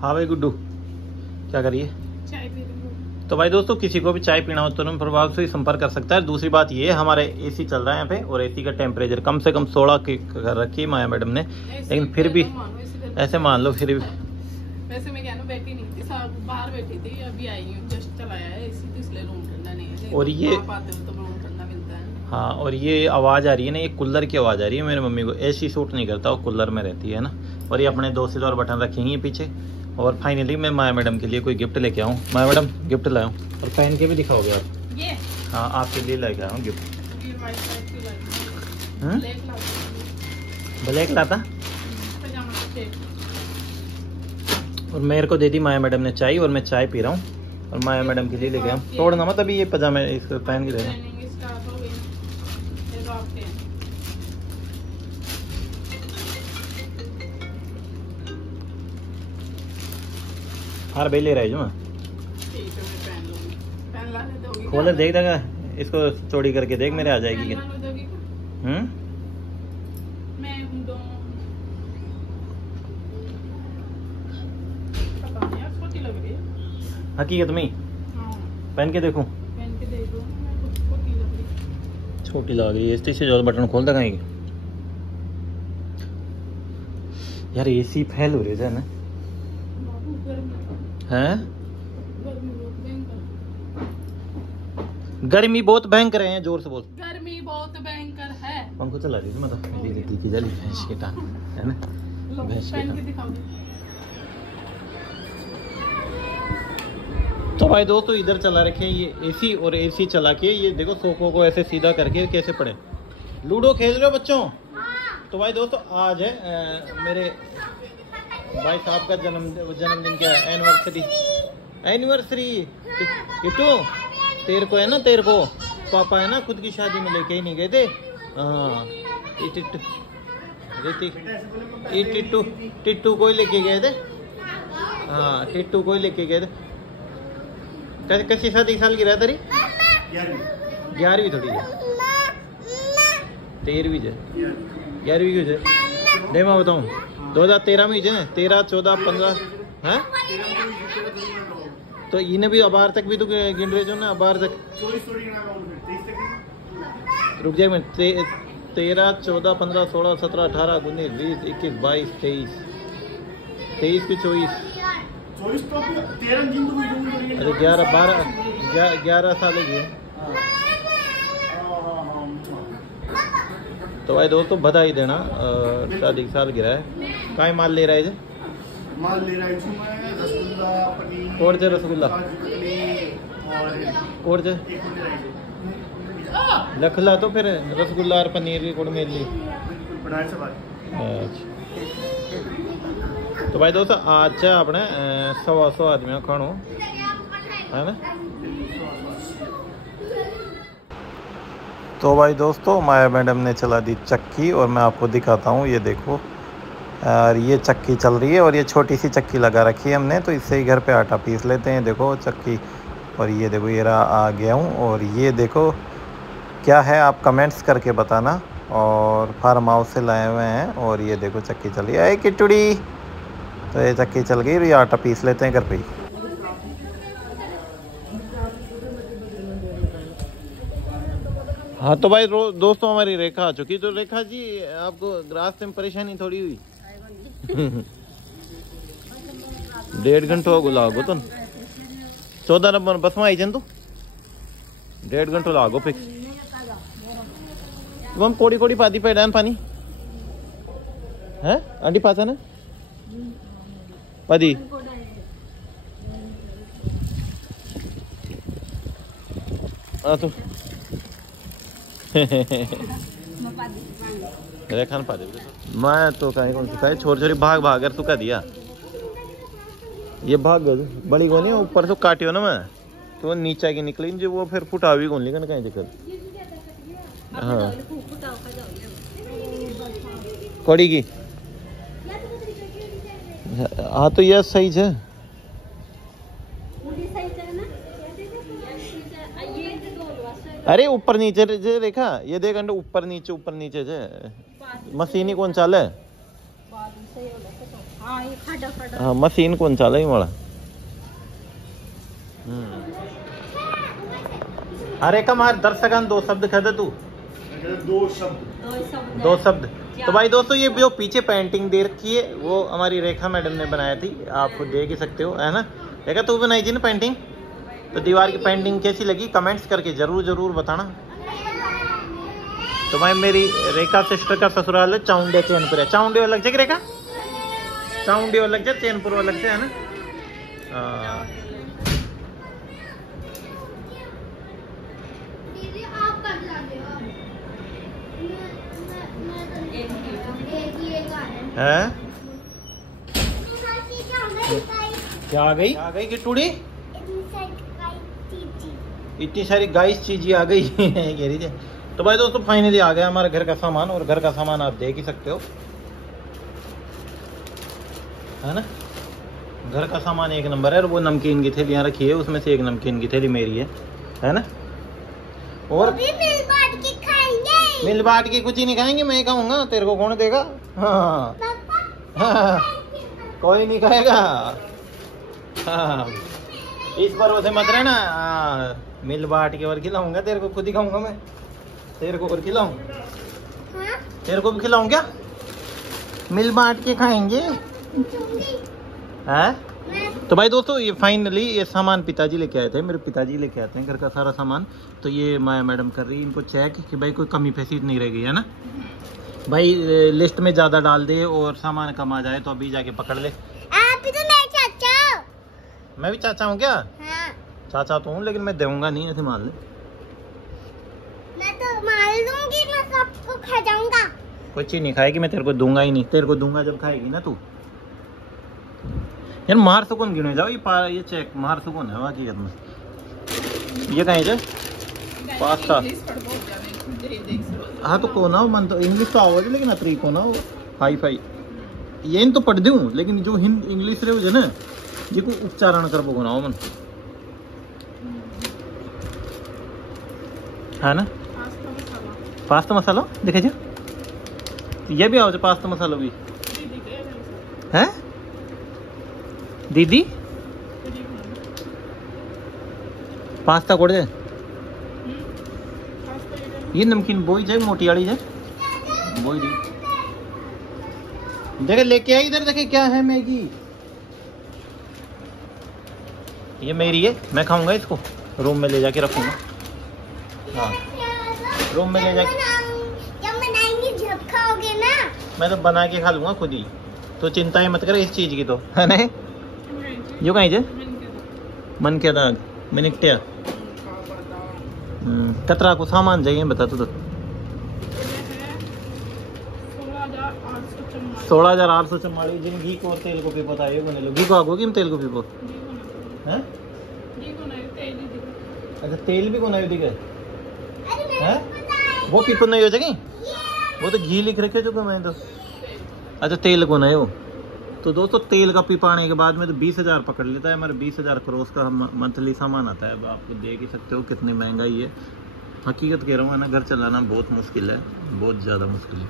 हाँ भाई गुड्डू, क्या करिए? चाय पी रही हूँ। तो भाई दोस्तों, किसी को भी चाय पीना हो तुरंत प्रभाव से ही संपर्क कर सकता है। दूसरी बात ये, हमारे एसी चल रहा है यहाँ पे और एसी का टेम्परेचर कम से कम 16 की कर रखी है माया मैडम ने, लेकिन फिर भी ऐसे मान लो फिर भी। वैसे मैं क्या ना बैठी नहीं थी, बाहर बैठी थी, अभी आई हूँ, जस्ट चलाया है एसी, तो इसलिए रूम ठंडा नहीं है। और ये आप आते हो तो रूम ठंडा मिलता है। हाँ, और ये आवाज़ आ रही है ना, ये कूलर की आवाज़ आ रही है। मेरी मम्मी को एसी सूट नहीं करता, वो कूलर में रहती है ना। और ये अपने दो से और बटन रखेंगे पीछे। और फाइनली मैं माया मैडम के लिए कोई गिफ्ट लेके आऊँ। माया मैडम गिफ्ट लाया हूँ, और पहन के भी दिखाओगे आप? ये हाँ, आपके लिए लेके आया हूँ गिफ्ट। ब्लैक लाता। और मेरे को दे दी माया मैडम ने चाय, और मैं चाय पी रहा हूँ। और माया मैडम के लिए लेके आऊँ। तोड़ना मत अभी, ये पजामे इसको पहन के देना। हार भाई ले रहा है जो मैं खोले देख देगा इसको, चौड़ी करके देख मेरे आ जाएगी क्या? हकीकत में पहन के देखूं? छोटी लग रही है, इससे जो बटन खोल देगा ये। यार एसी फेल हो रही है ना? हैं? गर्मी बहुत भयंकर है, जोर से बोल। गर्मी बहुत भयंकर है। पंखो चला रही थी मैं तो, की जली भैंस के टांग है ना, भैंस के टांग। तो भाई दोस्तों, इधर चला रखे ये एसी, और एसी चला के ये देखो सोफों को ऐसे सीधा करके कैसे पड़े। लूडो खेल रहे हो बच्चों? तो भाई दोस्तों, आज है मेरे भाई साहब का जन्मदिन, क्या है, एनिवर्सरी। किट्टू तेरे को है ना, तेरे को पापा है ना, खुद की शादी में लेके ही नहीं गए थे। हाँ, टिट्टू को ही लेके गए थे। हाँ, टिट्टू को ही लेके गए थे। कैसी शादी साल की रहा तेरी? 11वीं थोड़ी है, 13वीं है, 11वीं की है। दे मैं बताऊँ, 2013 में है, 13, 14, 15 है। तो इन्हें भी अबार तक भी तो गिन रहे जो ना, अबार तक रुक जाए मैं। 13, 14, 15, 16, 17, 18, 19, 20, 21, 22, 23, 23 की 24, अरे 11, 12, 11 साल की है। तो भाई दोस्तों बधाई देना, शादी की साल गिरा है। काय माल ले रहा है? माल ले रहा है रसगुल्ला, पनीर, कोड़ से रसगुल्ला कोड़ से लखला, तो फिर रसगुल्ला और पनीर की कोड़ मेल ली। तो भाई दोस्तों, आज अपने 100 आदमी खानो है ना। तो भाई दोस्तों, माया मैडम ने चला दी चक्की, और मैं आपको दिखाता हूँ। ये देखो, और ये चक्की चल रही है, और ये छोटी सी चक्की लगा रखी है हमने, तो इससे ही घर पे आटा पीस लेते हैं। देखो चक्की, और ये देखो ये रहा, आ गया हूँ। और ये देखो क्या है, आप कमेंट्स करके बताना। और फार्म हाउस से लाए हुए हैं, और ये देखो चक्की चल रही है। किटुड़ी, तो ये चक्की चल गई, ये आटा पीस लेते हैं घर पे ही। हाँ तो भाई दोस्तों, हमारी रेखा आ चुकी। तो रेखा जी, आपको रास्ते में परेशानी थोड़ी हुई? 1.5 घंटा हो लागो तो 14 नंबर बस में आई जन, तो 1.5 घंटा लागो फिक्स। तो हम कोड़ी कोड़ी पाती पे डान पानी है आंटी पाचा ना पदी। हाँ तो रेखान पा दे। मैं तो कहीं कौन सा छोरी छोरी भाग भाग कर सुखा दिया। ये भाग बड़ी को नहीं, ऊपर से काटियो ना मैं, तो नीचे की निकली जो वो फिर फुटा भी कौन लेकिन कहीं दिक्कत। हाँ कड़ी की। हाँ तो यह सही है। अरे ऊपर नीचे देखा, ये देख अंडे ऊपर नीचे जे मशीनी कौन चाल है। हाँ मशीन कौन चाला ही वाला। अरे कमार दर्शकन 2 शब्द कह दे तू। 2 शब्द 2 शब्द। तो भाई दोस्तों ये जो पीछे पेंटिंग दे रखी है वो हमारी रेखा मैडम ने बनाया थी, आप देख ही सकते हो है ना। रेखा तू बनाई थी ना पेंटिंग, तो दीवार की पेंटिंग कैसी लगी कमेंट्स करके जरूर बताना। तो भाई मेरी रेखा सिस्टर का ससुराल है चाउंडे चैनपुर है। चाउंडे अलग जगह रेखा, चाउंडे अलग जगह चैनपुर अलग जगह है ना। है क्या आ गई कि टूड़ी इतनी सारी गाइस चीजें आ गई कह रही थी। तो भाई दोस्तों फाइनली आ गया हमारे घर का सामान, और घर का सामान आप देख ही सकते हो है ना। घर का सामान एक नंबर है। और वो नमकीन की थैलियाँ रखी है, उसमें से एक नमकीन की थैली मेरी है ना। और मिल बाट के कुछ ही नहीं खाएंगे, मैं खाऊंगा, तेरे को कौन देगा। हाँ कोई नहीं खाएगा। हाँ इस भरोसे मत रहना। मिल बाट के और खिलाऊंगा तेरे को, खुद ही खाऊंगा मैं, तेरे को और खिलाऊं। तेरे को भी खिलाऊं क्या, मिल बांट के खाएंगे हैं। तो भाई दोस्तों ये फाइनली ये सामान पिताजी लेके आए थे, मेरे पिताजी लेके आते हैं घर का सारा सामान। तो ये माया मैडम कर रही है इनको चेक कि भाई कोई कमी पेशी नहीं रह गई है ना। भाई लिस्ट में ज़्यादा डाल दे और सामान कम आ जाए तो अभी जाके पकड़ ले। आप भी तो मेरे चाचा। मैं भी चाचा हूँ क्या। हाँ। चाचा तो हूँ लेकिन मैं दूंगा नहीं, ऐसे मान ले। मैं तो मार लूंगी, मैं सबको खा जाऊंगा। कोई चीज नहीं खाएगी, मैं तेरे को दूंगा ही नहीं। तेरे को दूंगा जब खाएगी ना तू। यार मार सुकून गिने जाओ ये चेक मार सुकून है हकीकत में। ये कहीं से पास्ता। हाँ तो कोना हो मन तो इंग्लिश तो आओ लेकिन अतरी कोना हो हाई फाई ये तो पढ़ दूँ, लेकिन जो हिंदी इंग्लिश रहे हो ना ये को उच्चारण कर पो कोना हो मन है ना। पास्ता मसाला देखे जा, ये भी आओ पास्ता मसाला भी है दीदी। पास्ता कोड़ दे ये नमकीन बोई जाए मोटी वाली जाए बोई दी देखे लेके आई इधर। देखे क्या है मैगी, ये मेरी है, मैं खाऊंगा इसको, रूम में ले जाके रखूंगा। हाँ रूम में ले जाके जब बनाएंगे जब खाओगे ना। मैं तो बना के खा लूंगा खुद ही, तो चिंता ही मत कर इस चीज की तो है ना। यो कहीं जे मन के दाग मैंने क्या कतरा को सामान चाहिए बता तू तो। 16,844 जिन घी को और तेल को पीपो था ये बने लो। घी को आगो कि तेल को पीपो हैं। अच्छा तेल भी को नहीं दिखे हैं, वो पीपो नहीं हो जाएगी, वो तो घी लिख रखे जो मैं तो। अच्छा तेल को नहीं हो। तो दोस्तों तेल का पिपाने के बाद में तो 20,000 पकड़ लेता है। हमारे 20,000 क्रॉस का मंथली सामान आता है। अब आपको देख ही सकते हो कितनी महंगाई है। हकीकत कह रहा हूँ ना, घर चलाना बहुत मुश्किल है, बहुत ज़्यादा मुश्किल है।